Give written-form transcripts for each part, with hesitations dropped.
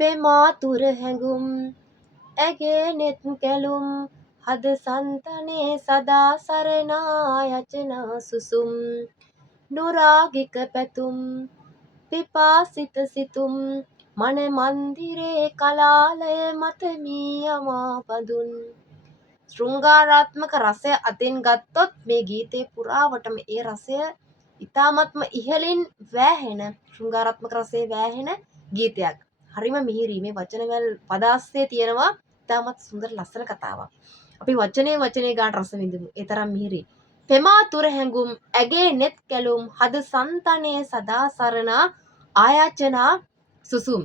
පෙමාතුර හැඟුම් ඇගේ නෙත් කැලුම් හද සන්තනේ සදා සරණා යචනා සුසුම් නුරාගික පැතුම් පිපාසිත සිතුම් මන මන්දිරේ කලාලය මත මී යමා බඳුන්. ශෘංගාරාත්මක රසය අතින් ගත්තොත් මේ ගීතේ පුරාවටම ඒ රසය ඉතාමත්ම ඉහළින් වෑහෙන ශෘංගාරාත්මක රසයේ වෑහෙන ගීතයක්. හරිම මිහිරි. මේ වචනවල පදාස්සේ තියෙනවා ඉතාමත් සුන්දර ලස්සන කතාවක්. අපි වචනේ ගාන රස විඳිමු. ඒ තරම් මිහිරි. පෙමාතුර හැඟුම් ඇගේ නෙත් කැලුම් හද සන්තනේ සදා සරණා ආයාචනා සුසුම්.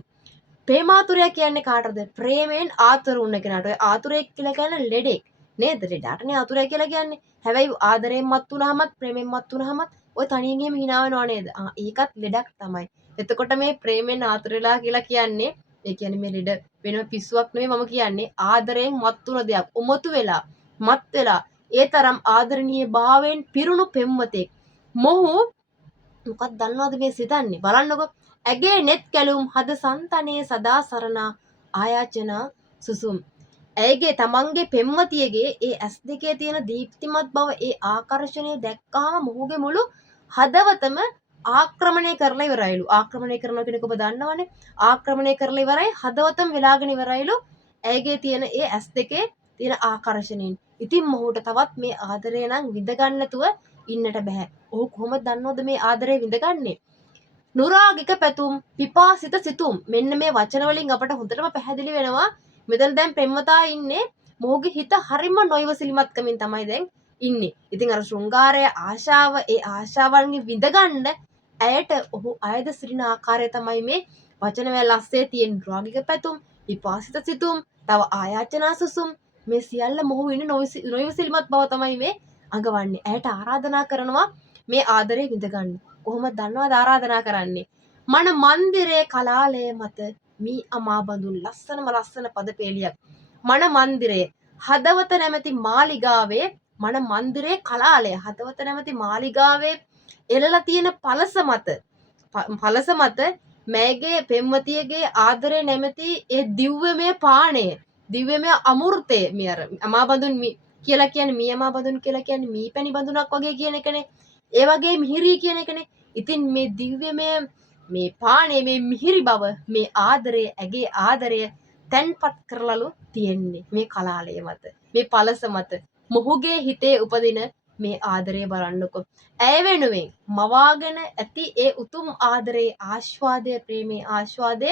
ප්‍රේමාතුරය කියන්නේ කාටද? ප්‍රේමයෙන් ආතුර වුණ කෙනාට. ඔය ආතුරෙක් කියලා කියන්නේ ලෙඩෙක්. නේද? ලෙඩාටනේ ආතුරය කියලා කියන්නේ. හැබැයි ආදරයෙන් මත් වුණාමත් ප්‍රේමයෙන් මත් වුණාමත් ඔය තනියෙන් ගියම hina වෙනව නේද? ඒකත් ලෙඩක් තමයි. එතකොට මේ ප්‍රේමයෙන් ආතුර වෙලා කියලා කියන්නේ ඒ කියන්නේ මේ ලෙඩ වෙනම පිස්සුවක් නෙමෙයි මම කියන්නේ ආදරයෙන් මත් වුණ දෙයක්. උමතු වෙලා මත් වෙලා ඒ තරම් ආදරණීය භාවයෙන් පිරුණු පෙම්වතෙක්. මොහු මොකක්ද දන්නවද මේ සිතන්නේ? බලන්නකො. ඇගේ නෙත් කැලුම් හද සන්තනේ සදා සරණා ආයාචනා සුසුම්. ඇයගේ තමන්ගේ පෙම්වතියගේ ඒ ඇස් දෙකේ තියෙන දීප්තිමත් බව ඒ ආකර්ෂණය දැක්කහම මොහුගේ මුළු හදවතම ආක්‍රමණය කරලා ඉවරයිලු. ආක්‍රමණය කරනවා කියන එක ඔබ දන්නවනේ. ආක්‍රමණය කරලා ඉවරයි හදවතම වෙලාගෙන ඉවරයිලු. ඇයගේ තියෙන ඒ ඇස් දෙකේ තියෙන ආකර්ෂණයෙන්. ඉතින් මොහුට තවත් මේ ආදරය නම් විඳ ගන්න නැතුව ඉන්නට බෑ. ඔහු කොහොමද දන්නවද මේ ආදරය විඳගන්නේ? නුරාගික පැතුම් පිපාසිත සිතුම්. මෙන්න මේ වචන වලින් අපට හොඳටම පැහැදිලි වෙනවා මෙතන දැන් පෙම්වතා ඉන්නේ මොහුගේ හිත හරිම නොයවසිලිමත්කමින් තමයි දැන් ඉන්නේ. ඉතින් අර ශෘංගාරයේ ආශාව ඒ ආශාවන්ගෙන් විඳගන්න ඇයට ඔහු අයද සිටින ආකාරය තමයි මේ වචන වල ඇස්සේ තියෙන නුරාගික පැතුම් පිපාසිත සිතුම් තව ආයාචනා සුසුම් මේ සියල්ල මොහු ඉන්නේ නොයවසිලිමත් බව තමයි මේ අඟවන්නේ. ඇයට ආරාධනා කරනවා මේ ආදරේ විඳගන්න. කොහොමද දන්නවද ආරාධනා කරන්නේ? මන මන්දිරේ කලාලය මත මී අමා බඳුන්. ලස්සන පදපේලියක්. මන මන්දිරේ හදවත නැමැති මාලිගාවේ මන මන්දිරේ කලාලය හදවත නැමැති මාලිගාවේ එළලා තියෙන පලස මත මෑගේ පෙම්වතියගේ ආදරය නැමැති ඒ දිව්‍යමය පාණය දිව්‍යමය අමෘතය මේ අර අමා බඳුන් කියලා කියන්නේ මී අමා බඳුන් කියලා කියන්නේ මී පැණි බඳුනක් වගේ කියන එකනේ. ඒ වගේ මිහිරි කියන එකනේ. ඉතින් මේ දිව්‍යමය මේ පාණය මේ මිහිරි බව මේ ආදරය ඇගේ ආදරය තැන්පත් කරලලු තියෙන්නේ මේ කලාලය මත මේ පලස මත මොහුගේ හිතේ උපදින මේ ආදරය බලන්නකො. ඇය වෙනුවෙන් මවාගෙන ඇති ඒ උතුම් ආදරේ ආස්වාදය ප්‍රේමේ ආස්වාදය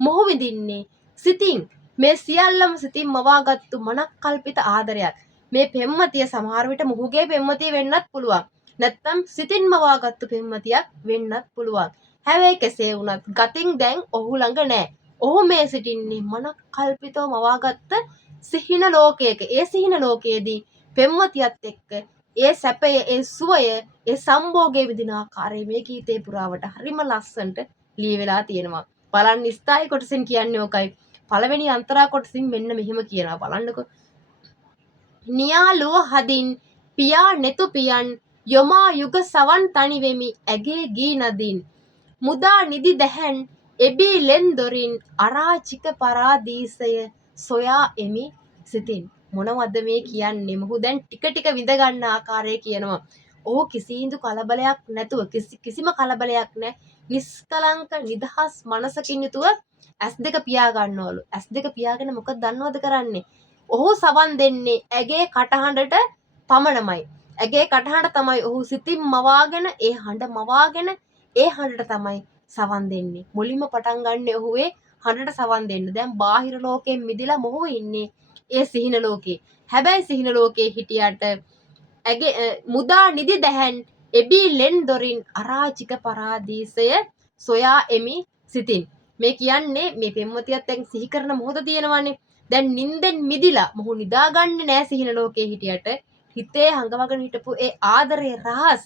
මොහු විඳින්නේ සිතින්. මේ සියල්ලම සිතින් මවාගත්තු මනක් කල්පිත ආදරයක්. මේ පෙම්වතිය සමහර විට මොහුගේ පෙම්වතිය වෙන්නත් පුළුවන්. නැත්තම් සිතින් මවාගත්තු පෙම්වතියක් වෙන්නත් පුළුවන්. හැබැයි කෙසේ වුණත් ගතින් දැන් ඔහු ළඟ නෑ. ඔහු මේ සිටින්නේ මනක් කල්පිතව මවාගත්ත සිහින ලෝකයක. ඒ සිහින ලෝකයේදී පෙම්වතියත් එක්ක ඒ සැපය ඒ සුවය ඒ සම්භෝගයේ විදින ආකාරය මේ ගීතේ පුරාවට හරිම ලස්සනට ලියවිලා තියෙනවා. බලන්න ස්ථායි කොටසින් කියන්නේ ඔකයි. පළවෙනි අන්තරා කොටසින් මෙන්න මෙහෙම කියනවා බලන්නකො. නියාලුව හදින් පියා නෙතු පියන් යොමා යුග සවන් තනි වෙමි ඇගේ ගී නදින් මුදා නිදි දැහැන් එබී ලෙන් දොරින් අරාචික පරාදීසය සොයා එමි සිතින්. මොනවද මේ කියන්නේ? මොහු දැන් ටික විඳ ගන්න ආකාරය කියනවා. ඔහු කිසිඳු කලබලයක් නැතුව කිසිම කලබලයක් නැහැ. නිස්කලංක නිදහස් මනසකින් යුතුව ඇස් දෙක පියා ගන්නවලු. ඇස් දෙක පියාගෙන මොකද දන්නවද කරන්නේ? ඔහු සවන් දෙන්නේ ඇගේ කටහඬට පමණමයි. ඇගේ කටහඬ තමයි ඔහු සිතින් මවාගෙන ඒ හඬ මවාගෙන ඒ හඬට තමයි සවන් දෙන්නේ. මුලින්ම පටන් ගන්න ඔහු ඒ හඬට සවන් දෙන්න. දැන් බාහිර ලෝකයෙන් මිදිලා මොහු ඉන්නේ ඒ සිහින ලෝකේ. හැබැයි සිහින ලෝකේ හිටියට ඇගේ මුදා නිදි දැහැන් එබී ලෙන් දොරින් අරාචික පරාදීසය සොයා එමි සිතින්. මේ කියන්නේ මේ පෙම්වතියත් දැන් සිහි කරන මොහොත තියෙනවානේ. දැන් නිින්දෙන් මිදිලා මොහු නිදාගන්නේ නැහැ සිහින ලෝකේ හිටියට. හිතේ හංගවගෙන හිටපු ඒ ආදරේ රහස්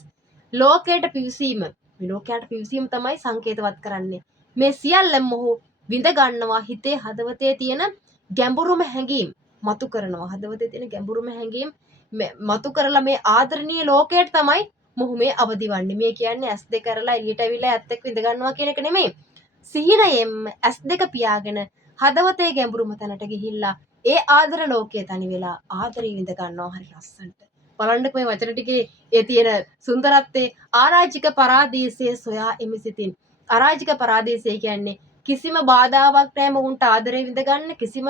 ලෝකයට පිවිසීම. මේ ලෝකයට පිවිසීම තමයි සංකේතවත් කරන්නේ. මේ සියල්ල මොහු විඳ ගන්නවා හිතේ හදවතේ තියෙන ගැඹුරුම හැඟීම් මතු කරනවා. හදවතේ තියෙන ගැඹුරුම හැඟීම් මතු කරලා මේ ආදරණීය ලෝකයට තමයි මොහු මේ අවදිවන්නේ. මේ කියන්නේ ඇස් දෙක කරලා එළියට ඇවිල්ලා ඇත්ත එක්ක විඳ ගන්නවා කියන එක නෙමෙයි. සිහිනයෙන්ම ඇස් දෙක පියාගෙන හදවතේ ගැඹුරුම තැනට ගිහිල්ලා ඒ ආදර ලෝකයේ තනි වෙලා ආදරේ විඳ ගන්නවා හරි ලස්සනට. බලන්නකො මේ වචන ටිකේ ඒ තියෙන සුන්දරත්වයේ ආරාජික පරාදීසයේ සොයා එමිසිතින්. අරාජික පරාදීසය කියන්නේ කිසිම බාධාවක් නැහැ මොවුන්ට ආදරේ විඳ ගන්න, කිසිම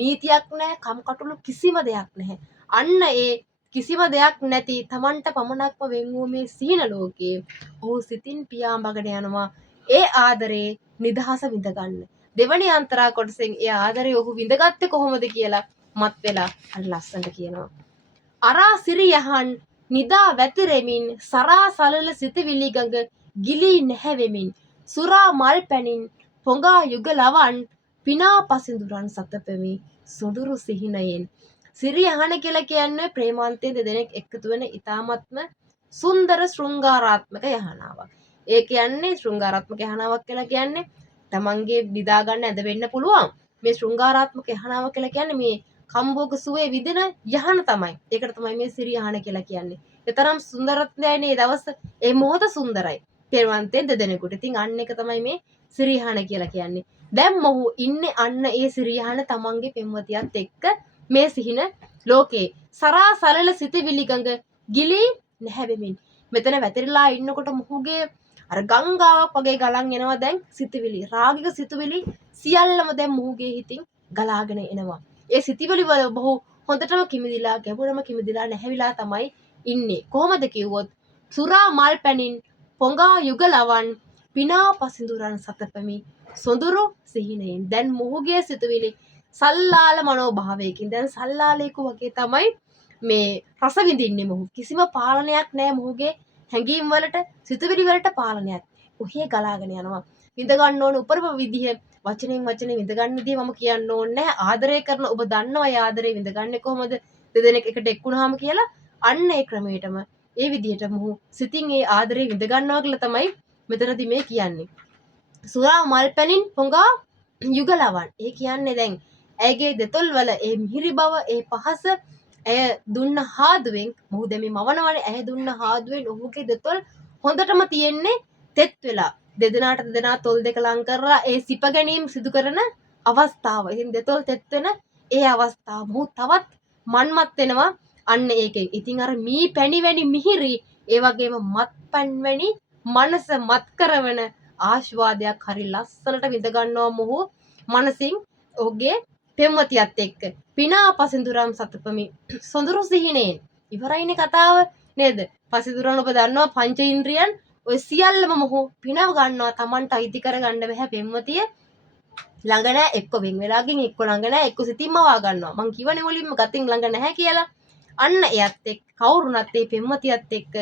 නීතියක් නැහැ, කම්කටොළු කිසිම දෙයක් නැහැ. අන්න ඒ කිසිම දෙයක් නැති Tamanට පමණක්ම වෙන් වූ මේ සීන ලෝකයේ ඔහු සිතින් පියාඹගෙන යනවා ඒ ආදරේ නිදහස විඳ ගන්න. දෙවනි අන්තරා කොටසෙන් ඒ ආදරේ ඔහු විඳගත්තේ කොහොමද කියලා මත් වෙලා අර ලස්සනට කියනවා. අරා සිරියහන් නිදා වැතිරෙමින් සරා සලල සිතවිලි ගඟ ගිලී නැහැවෙමින් සුරා මල් පැනින් පොඟා යුග ලවන් පිනා පසිඳුරන් සතපෙමි සොඳුරු සිහිනයෙන්. සිරියහන කියලා කියන්නේ ප්‍රේමාන්තයෙන් දෙදෙනෙක් එකතු වෙන ඉතාමත්ම සුන්දර ශෘංගාරාත්මක යහනාවක්. ඒ කියන්නේ ශෘංගාරාත්මක යහනාවක් කියලා කියන්නේ තමන්ගේ නිදා ගන්න ඇද වෙන්න පුළුවන්. මේ ශෘංගාරාත්මක යහනාවක් කියලා කියන්නේ මේ කම්බෝග සුවේ විදින යහන තමයි. ඒකට තමයි මේ සිරියහන කියලා කියන්නේ. ඒ තරම් සුන්දරත්වයයි මේ දවස් ඒ මොහොත සුන්දරයි. ප්‍රේමාන්තයෙන් දෙදෙනෙකුට. ඉතින් අන්න එක තමයි මේ සිරියහන කියලා කියන්නේ. දැන් මොහු ඉන්නේ අන්න ඒ සිරියහන තමන්ගේ පෙම්වතියත් එක්ක මේ සිහින ලෝකේ සරා සරල සිතවිලි ගඟ ගිලී නැහැවෙමින්. මෙතන වැතිරලා ඉන්නකොට මොහුගේ අර ගංගාවක් වගේ ගලන් එනවා දැන් සිතවිලි. රාගික සිතවිලි සියල්ලම දැන් මොහුගේ හිතින් ගලාගෙන එනවා. ඒ සිතවිලි වල බොහෝ හොඳටම කිමිදිලා ගැඹුරම කිමිදිලා නැහැවිලා තමයි ඉන්නේ. කොහොමද කිව්වොත් සුරා මල් පැනින් පොඟා යුග ලවන් පිනා පසිඳුරන් සතපමි සොඳුරු සිහිනයෙන්. දැන් මොහුගේ සිතවිලි සල්ලාල මනෝභාවයකින් දැන් සල්ලාලේකු වගේ තමයි මේ රස විඳින්නේ මොහු. කිසිම පාලනයක් නැහැ මොහුගේ හැඟීම් වලට, සිතුවිලි වලට පාලනයක්. ඔහේ ගලාගෙන යනවා. විඳ ගන්න ඕන උපරිම විදිහ වචනෙන් වචනේ විඳ ගන්න විදිහ මම කියන්න ඕනේ නැහැ. ආදරය කරන ඔබ දන්නවා ඒ ආදරේ විඳ ගන්නේ කොහොමද? දෙදෙනෙක් එකට එක්ුණාම කියලා අන්න ඒ ක්‍රමයටම ඒ විදිහට මොහු සිතින් ඒ ආදරේ විඳ ගන්නවා කියලා තමයි මෙතනදී මේ කියන්නේ. සුරා මල් පැනින් පොඟා යුග ලවන්. ඒ කියන්නේ දැන් ඇයගේ දෙතොල් වල ඒ මිහිරි බව, ඒ පහස ඇය දුන්න හාදුවෙන් මොහු දෙමි මවනවනේ ඇය දුන්න හාදුවෙන් ඔහුගේ දෙතොල් හොඳටම තියෙන්නේ තෙත් වෙලා. දෙදෙනාට දෙදෙනා තොල් දෙක ලං කරලා ඒ සිප ගැනීම සිදු කරන අවස්ථාව. ඉතින් දෙතොල් තෙත් වෙන ඒ අවස්ථාව මොහු තවත් මන්මත් වෙනවා අන්න ඒකෙන්. ඉතින් අර මී පැණි වැනි මිහිරි ඒ වගේම මත්පැන් වැනි මනස මත් කරවන ආස්වාදයක් හරි ලස්සනට විඳ ගන්නවා මොහු මනසින් ඔහුගේ පෙම්වතියත් එක්ක. පිනා පසිඳුරම් සතපමි සොඳුරු සිහිනෙන්. ඉවරයිනේ කතාව නේද? පසිඳුරන් ඔබ දන්නවා පංච ඉන්ද්‍රියන් ඔය සියල්ලම මොහු පිනව ගන්නවා. Tamanට අයිති කර ගන්න බෑ පෙම්වතිය ළඟ නැහැ. එක්ක වෙන් වෙලා ගින් එක්ක ළඟ නැහැ. එක්ක සිතින්ම වා ගන්නවා. මං කිව්වනේ මුලින්ම ගතින් ළඟ නැහැ කියලා. අන්න එයත් එක්ක කවුරුණත් ඒ පෙම්වතියත් එක්ක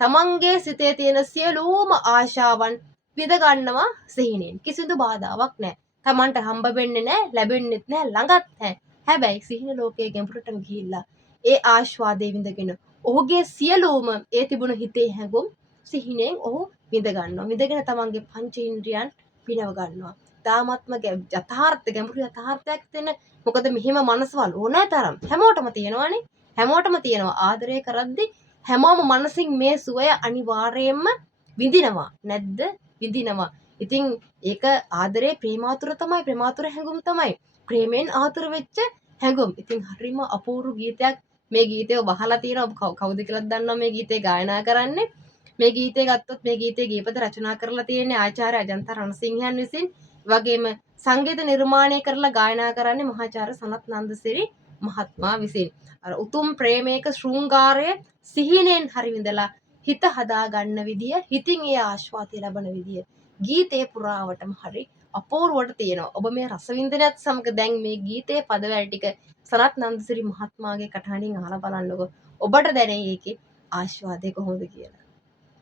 තමන්ගේ සිතේ තියෙන සියලුම ආශාවන් විඳ ගන්නවා සිහිනෙන්. කිසිදු බාධාවක් නැහැ. තමන්ට හම්බ වෙන්නේ නැහැ, ලැබෙන්නෙත් නැහැ, ළඟත් නැහැ. හැබැයි සිහින ලෝකයේ ගැඹුරටම ගිහිල්ලා ඒ ආස්වාදේ විඳගෙන ඔහුගේ සියලුම ඒ තිබුණ හිතේ හැඟුම් සිහිනෙන් ඔහු විඳ ගන්නවා. විඳගෙන තමන්ගේ පංච ඉන්ද්‍රියන් පිනව ගන්නවා. තාමත්ම යථාර්ථ ගැඹුරු යථාර්ථයක් දෙන්න. මොකද මෙහිම මනසවල ඕනෑ තරම් හැමෝටම තියෙනවානේ. හැමෝටම තියෙනවා. ආදරය කරද්දී හැමෝම මනසින් මේ සුවය අනිවාර්යයෙන්ම විඳිනවා. නැද්ද? විඳිනවා. ඉතින් ඒක ආදරේ ප්‍රේමාතුර තමයි, ප්‍රේමාතුර හැඟුම් තමයි. ප්‍රේමෙන් ආතුර වෙච්ච හැඟුම්. ඉතින් හරිම අපූර්ව ගීතයක්. මේ ගීතය ඔබ අහලා තියෙනවා. ඔබ කවුද කියලා දන්නවා මේ ගීතේ ගායනා කරන්නේ. මේ ගීතය ගත්තොත් මේ ගීතේ ගීපද රචනා කරලා තියෙන්නේ ආචාර්ය අජන්ත රණසිංහයන් විසින්. වගේම සංගීත නිර්මාණය කරලා ගායනා කරන්නේ මහාචාර්ය සනත් නන්දසිරි මහත්මයා විසින්. අර උතුම් ප්‍රේමයක ශෘංගාරය සිහිනෙන් හරි විඳලා හිත හදා ගන්න විදිය, හිතින් ඒ ආස්වාදය ලබන විදිය ගීතේ පුරාවටම හරි අපූර්වට තියෙනවා. ඔබ මේ රසවින්දනයත් සමග දැන් මේ ගීතයේ පදවැල් ටික සනත් නන්දසිරි මහත්මයාගේ කටහඬින් අහලා බලන්නකො. ඔබට දැනෙයි ඒකේ ආස්වාදය කොහොමද කියලා.